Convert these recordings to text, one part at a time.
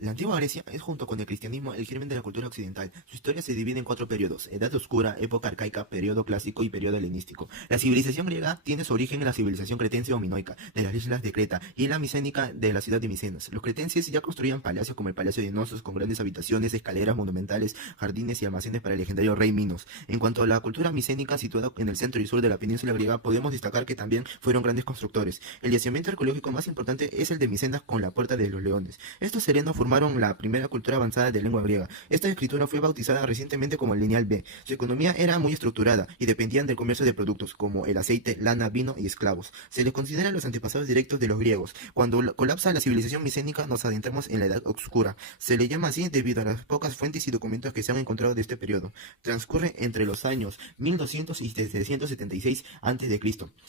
La antigua Grecia es, junto con el cristianismo, el germen de la cultura occidental. Su historia se divide en cuatro periodos: Edad Oscura, Época Arcaica, Periodo Clásico y Periodo Helenístico. La civilización griega tiene su origen en la civilización cretense o minoica, de las islas de Creta, y la micénica de la ciudad de Micenas. Los cretenses ya construían palacios como el Palacio de Nosos, con grandes habitaciones, escaleras monumentales, jardines y almacenes para el legendario rey Minos. En cuanto a la cultura micénica, situada en el centro y sur de la península griega, podemos destacar que también fueron grandes constructores. El yacimiento arqueológico más importante es el de Micenas, con la Puerta de los Leones. Estos serenos formaron la primera cultura avanzada de lengua griega. Esta escritura fue bautizada recientemente como el Lineal B. Su economía era muy estructurada y dependían del comercio de productos como el aceite, lana, vino y esclavos. Se les considera los antepasados directos de los griegos. Cuando colapsa la civilización micénica, nos adentramos en la Edad Oscura. Se le llama así debido a las pocas fuentes y documentos que se han encontrado de este periodo. Transcurre entre los años 1200 y 776 a.C.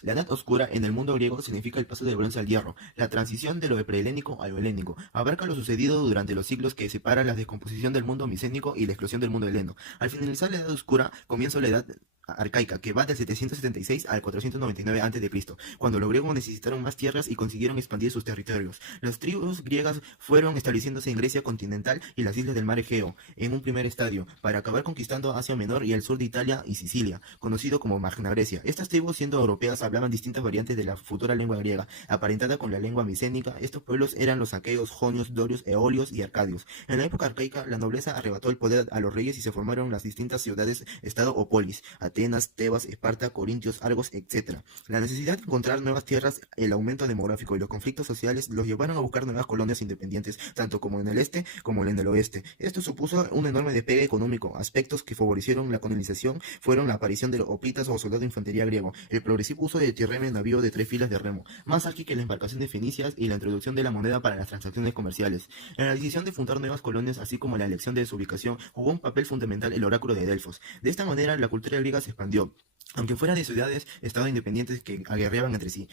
La Edad Oscura en el mundo griego significa el paso del bronce al hierro, la transición de lo prehelénico a lo helénico. Abarca lo sucedido durante los siglos que separan la descomposición del mundo micénico y la explosión del mundo heleno. Al finalizar la Edad Oscura, comienza la Edad arcaica, que va del 776 al 499 a.C., cuando los griegos necesitaron más tierras y consiguieron expandir sus territorios. Las tribus griegas fueron estableciéndose en Grecia continental y las islas del mar Egeo, en un primer estadio, para acabar conquistando Asia Menor y el sur de Italia y Sicilia, conocido como Magna Grecia. Estas tribus, siendo europeas, hablaban distintas variantes de la futura lengua griega, aparentada con la lengua micénica. Estos pueblos eran los aqueos, jonios, dorios, eolios y arcadios. En la época arcaica, la nobleza arrebató el poder a los reyes y se formaron las distintas ciudades-estado o polis: Atenas, Tebas, Esparta, Corintios, Argos, etc. La necesidad de encontrar nuevas tierras, el aumento demográfico y los conflictos sociales los llevaron a buscar nuevas colonias independientes, tanto como en el este como en el oeste. Esto supuso un enorme despegue económico. Aspectos que favorecieron la colonización fueron la aparición de los hoplitas o soldado de infantería griego, el progresivo uso de trireme, navío de 3 filas de remo, más ágil que las embarcaciones fenicias, y la introducción de la moneda para las transacciones comerciales. En la decisión de fundar nuevas colonias, así como la elección de su ubicación, jugó un papel fundamental el oráculo de Delfos. De esta manera, la cultura griega se expandió. Aunque fuera de ciudades, estados independientes que aguerreaban entre sí,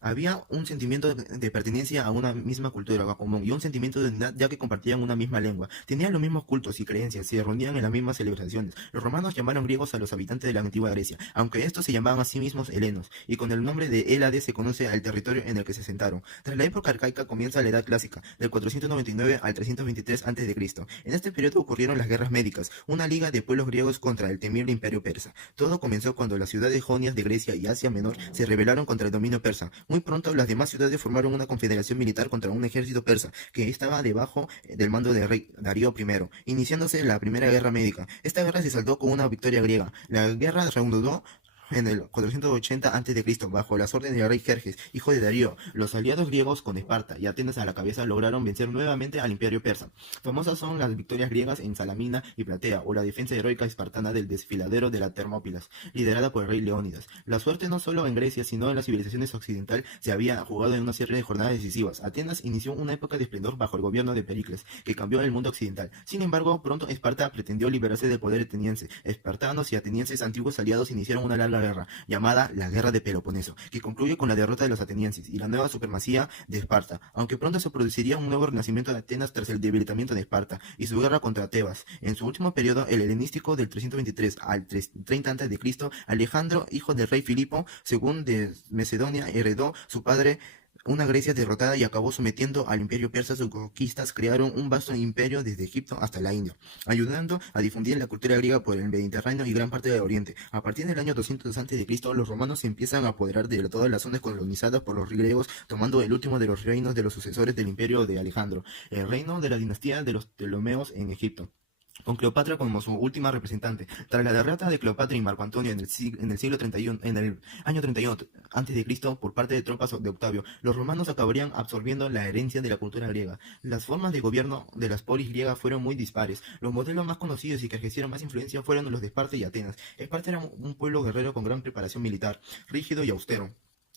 había un sentimiento de pertenencia a una misma cultura común y un sentimiento de unidad, ya que compartían una misma lengua. Tenían los mismos cultos y creencias, se reunían en las mismas celebraciones. Los romanos llamaron griegos a los habitantes de la antigua Grecia, aunque estos se llamaban a sí mismos helenos, y con el nombre de Hélade se conoce al territorio en el que se sentaron. Tras la época arcaica comienza la Edad Clásica, del 499 al 323 a.C. En este periodo ocurrieron las guerras médicas, una liga de pueblos griegos contra el temible imperio persa. Todo comenzó cuando las ciudades jonias de Grecia y Asia Menor se rebelaron contra el dominio persa. Muy pronto las demás ciudades formaron una confederación militar contra un ejército persa que estaba debajo del mando del rey Darío I, iniciándose la primera guerra médica. Esta guerra se saldó con una victoria griega. La guerra reanudó en el 480 a.C., bajo las órdenes del rey Jerjes, hijo de Darío. Los aliados griegos, con Esparta y Atenas a la cabeza, lograron vencer nuevamente al imperio persa. Famosas son las victorias griegas en Salamina y Platea, o la defensa heroica espartana del desfiladero de la Termópilas, liderada por el rey Leónidas. La suerte, no solo en Grecia, sino en las civilizaciones occidentales, se había jugado en una serie de jornadas decisivas. Atenas inició una época de esplendor bajo el gobierno de Pericles, que cambió el mundo occidental. Sin embargo, pronto Esparta pretendió liberarse del poder ateniense. Espartanos y atenienses, antiguos aliados, iniciaron una larga guerra, llamada la Guerra de Peloponeso, que concluye con la derrota de los atenienses y la nueva supremacía de Esparta, aunque pronto se produciría un nuevo renacimiento de Atenas tras el debilitamiento de Esparta y su guerra contra Tebas. En su último periodo, el helenístico, del 323 al 30 a.C., Alejandro, hijo del rey Filipo II de Macedonia, heredó su padre una Grecia derrotada y acabó sometiendo al imperio persa. Sus conquistas crearon un vasto imperio desde Egipto hasta la India, ayudando a difundir la cultura griega por el Mediterráneo y gran parte del Oriente. A partir del año 200 a.C., los romanos se empiezan a apoderar de todas las zonas colonizadas por los griegos, tomando el último de los reinos de los sucesores del imperio de Alejandro, el reino de la dinastía de los Ptolomeos en Egipto, con Cleopatra como su última representante. Tras la derrota de Cleopatra y Marco Antonio en el siglo 31, en el año 31 a.C., por parte de tropas de Octavio, los romanos acabarían absorbiendo la herencia de la cultura griega. Las formas de gobierno de las polis griegas fueron muy dispares. Los modelos más conocidos y que ejercieron más influencia fueron los de Esparta y Atenas. Esparta era un pueblo guerrero con gran preparación militar, rígido y austero.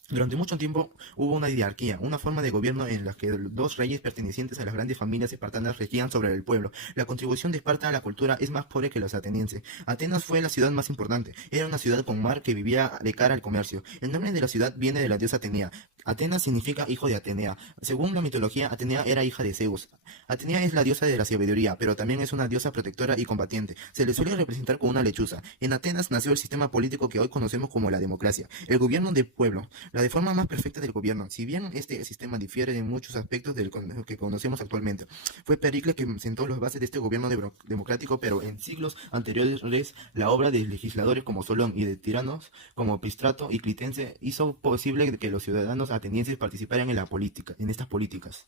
Durante mucho tiempo hubo una diarquía, una forma de gobierno en la que dos reyes pertenecientes a las grandes familias espartanas regían sobre el pueblo. La contribución de Esparta a la cultura es más pobre que los atenienses. Atenas fue la ciudad más importante. Era una ciudad con mar que vivía de cara al comercio. El nombre de la ciudad viene de la diosa Atenea, Atenas significa hijo de Atenea. Según la mitología, Atenea era hija de Zeus. Atenea es la diosa de la sabiduría, pero también es una diosa protectora y combatiente. Se le suele representar con una lechuza. En Atenas nació el sistema político que hoy conocemos como la democracia, el gobierno del pueblo, la de forma más perfecta del gobierno. Si bien este sistema difiere en muchos aspectos del que conocemos actualmente, fue Pericles que sentó las bases de este gobierno democrático, pero en siglos anteriores la obra de legisladores como Solón y de tiranos como Pistrato y Clitense hizo posible que los ciudadanos atenienses participaran en la política, en estas políticas.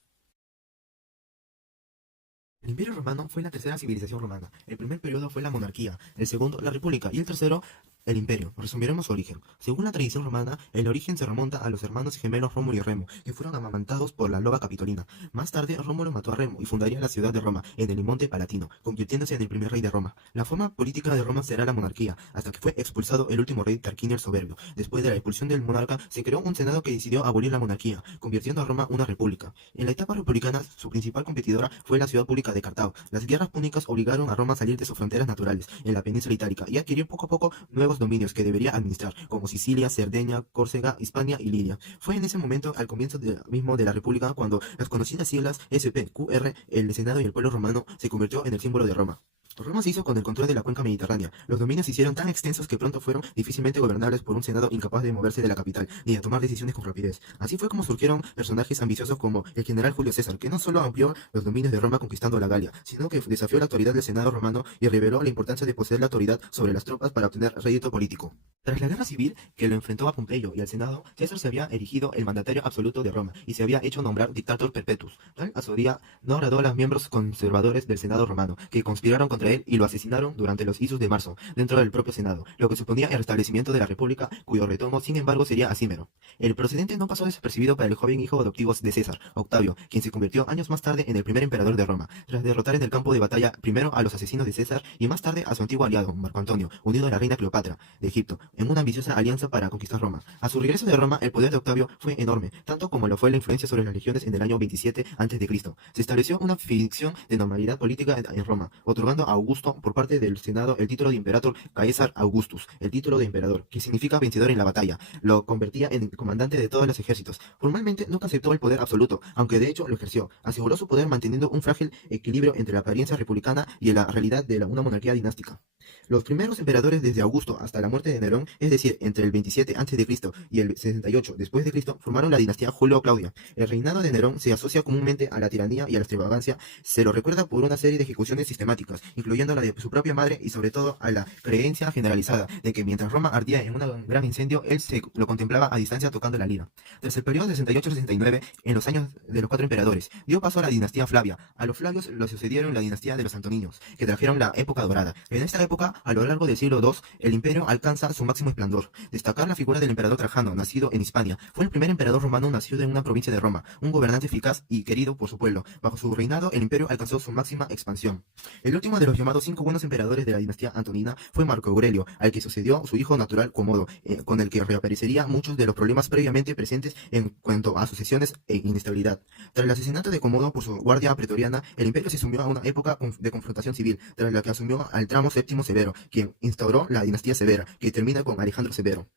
El Imperio Romano fue la tercera civilización romana. El primer periodo fue la monarquía, el segundo la república y el tercero el imperio. Resumiremos su origen. Según la tradición romana, el origen se remonta a los hermanos gemelos Rómulo y Remo, que fueron amamantados por la loba capitolina. Más tarde, Rómulo mató a Remo y fundaría la ciudad de Roma, en el Monte Palatino, convirtiéndose en el primer rey de Roma. La forma política de Roma será la monarquía, hasta que fue expulsado el último rey Tarquinio el Soberbio. Después de la expulsión del monarca, se creó un senado que decidió abolir la monarquía, convirtiendo a Roma una república. En la etapa republicana, su principal competidora fue la ciudad pública de Cartago. Las guerras púnicas obligaron a Roma a salir de sus fronteras naturales, en la península itálica, y adquirir poco a poco nuevos dominios que debería administrar, como Sicilia, Cerdeña, Córcega, Hispania y Lidia. Fue en ese momento, al comienzo mismo de la República, cuando las conocidas siglas SP, QR, el Senado y el pueblo romano se convirtió en el símbolo de Roma. Roma se hizo con el control de la cuenca mediterránea. Los dominios se hicieron tan extensos que pronto fueron difícilmente gobernables por un senado incapaz de moverse de la capital, ni de tomar decisiones con rapidez. Así fue como surgieron personajes ambiciosos como el general Julio César, que no solo amplió los dominios de Roma conquistando la Galia, sino que desafió la autoridad del senado romano y reveló la importancia de poseer la autoridad sobre las tropas para obtener rédito político. Tras la guerra civil que lo enfrentó a Pompeyo y al senado, César se había erigido el mandatario absoluto de Roma y se había hecho nombrar dictator perpetuus. Tal asodia no agradó a los miembros conservadores del senado romano, que conspiraron contra él y lo asesinaron durante los isus de marzo, dentro del propio senado, lo que suponía el restablecimiento de la república, cuyo retomo, sin embargo, sería efímero. El procedente no pasó desapercibido para el joven hijo adoptivo de César, Octavio, quien se convirtió años más tarde en el primer emperador de Roma, tras derrotar en el campo de batalla primero a los asesinos de César y más tarde a su antiguo aliado, Marco Antonio, unido a la reina Cleopatra, de Egipto, en una ambiciosa alianza para conquistar Roma. A su regreso de Roma, el poder de Octavio fue enorme, tanto como lo fue la influencia sobre las legiones en el año 27 a.C. Se estableció una ficción de normalidad política en Roma, otorgando a Augusto por parte del Senado el título de Imperator Caesar Augustus, el título de emperador, que significa vencedor en la batalla. Lo convertía en el comandante de todos los ejércitos. Formalmente nunca aceptó el poder absoluto, aunque de hecho lo ejerció. Aseguró su poder manteniendo un frágil equilibrio entre la apariencia republicana y la realidad de una monarquía dinástica. Los primeros emperadores desde Augusto hasta la muerte de Nerón, es decir, entre el 27 a.C. y el 68 después de Cristo, formaron la dinastía Julio-Claudia. El reinado de Nerón se asocia comúnmente a la tiranía y a la extravagancia. Se lo recuerda por una serie de ejecuciones sistemáticas, incluyendo la de su propia madre y sobre todo a la creencia generalizada de que mientras Roma ardía en un gran incendio, él se lo contemplaba a distancia tocando la lira. Tras el periodo de 68-69, en los años de los 4 emperadores, dio paso a la dinastía Flavia. A los Flavios lo sucedieron la dinastía de los Antoninos, que trajeron la época dorada. En esta época, a lo largo del siglo II, el imperio alcanza su máximo esplendor. Destacar la figura del emperador Trajano, nacido en Hispania. Fue el primer emperador romano nacido en una provincia de Roma, un gobernante eficaz y querido por su pueblo. Bajo su reinado, el imperio alcanzó su máxima expansión. El último de los llamados 5 buenos emperadores de la dinastía antonina fue Marco Aurelio, al que sucedió su hijo natural Comodo, con el que reaparecería muchos de los problemas previamente presentes en cuanto a sucesiones e inestabilidad. Tras el asesinato de Comodo por su guardia pretoriana, el imperio se sumió a una época de confrontación civil, tras la que asumió al tramo VII Severo, quien instauró la dinastía Severa, que termina con Alejandro Severo.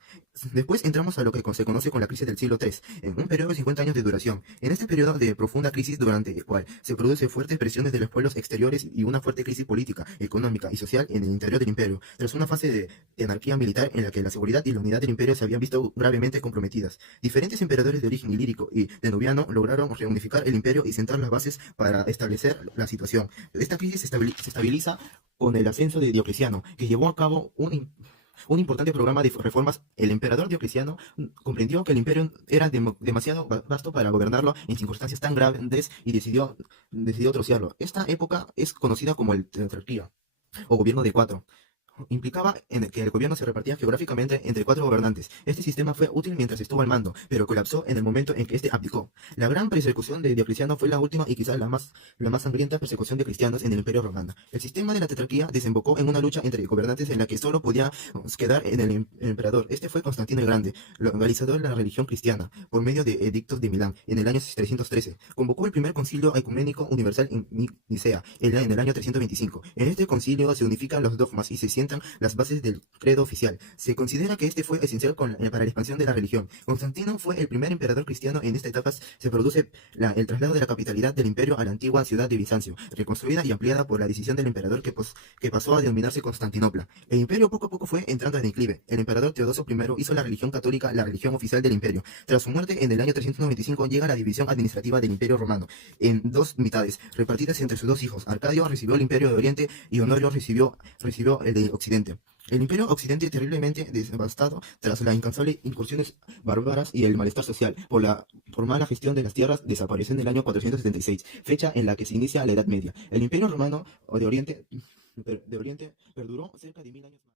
Después entramos a lo que se conoce con la crisis del siglo III, en un periodo de 50 años de duración. En este periodo de profunda crisis, durante el cual se producen fuertes presiones de los pueblos exteriores y una fuerte crisis política, económica y social en el interior del imperio, tras una fase de anarquía militar en la que la seguridad y la unidad del imperio se habían visto gravemente comprometidas. Diferentes emperadores de origen ilírico y denubiano lograron reunificar el imperio y sentar las bases para establecer la situación. Esta crisis se estabiliza con el ascenso de Diocleciano, que llevó a cabo un importante programa de reformas. El emperador Diocleciano comprendió que el imperio era demasiado vasto para gobernarlo en circunstancias tan grandes y decidió trocearlo. Esta época es conocida como el tetrarquía, o gobierno de cuatro. Implicaba en que el gobierno se repartía geográficamente entre 4 gobernantes. Este sistema fue útil mientras estuvo al mando, pero colapsó en el momento en que este abdicó. La gran persecución de Diocleciano fue la última y quizás la más sangrienta persecución de cristianos en el Imperio Romano. El sistema de la tetrarquía desembocó en una lucha entre gobernantes en la que solo podía quedar en el emperador. Este fue Constantino el Grande, legalizador de la religión cristiana, por medio de edictos de Milán, en el año 313. Convocó el primer concilio ecuménico universal en Nicea, en el año 325. En este concilio se unifican los dogmas y se siente sientan las bases del credo oficial. Se considera que este fue esencial para la expansión de la religión. Constantino fue el primer emperador cristiano. En esta etapa se produce el traslado de la capitalidad del imperio a la antigua ciudad de Bizancio, reconstruida y ampliada por la decisión del emperador que pasó a denominarse Constantinopla. El imperio poco a poco fue entrando en declive. El emperador Teodosio I hizo la religión católica la religión oficial del imperio. Tras su muerte en el año 395 llega la división administrativa del imperio romano en dos mitades, repartidas entre sus dos hijos. Arcadio recibió el imperio de Oriente y Honorio recibió el de Occidente. El imperio occidente terriblemente devastado tras las incansables incursiones bárbaras y el malestar social por mala gestión de las tierras desapareció en el año 476, fecha en la que se inicia la Edad Media. El imperio romano de Oriente perduró cerca de 1000 años más.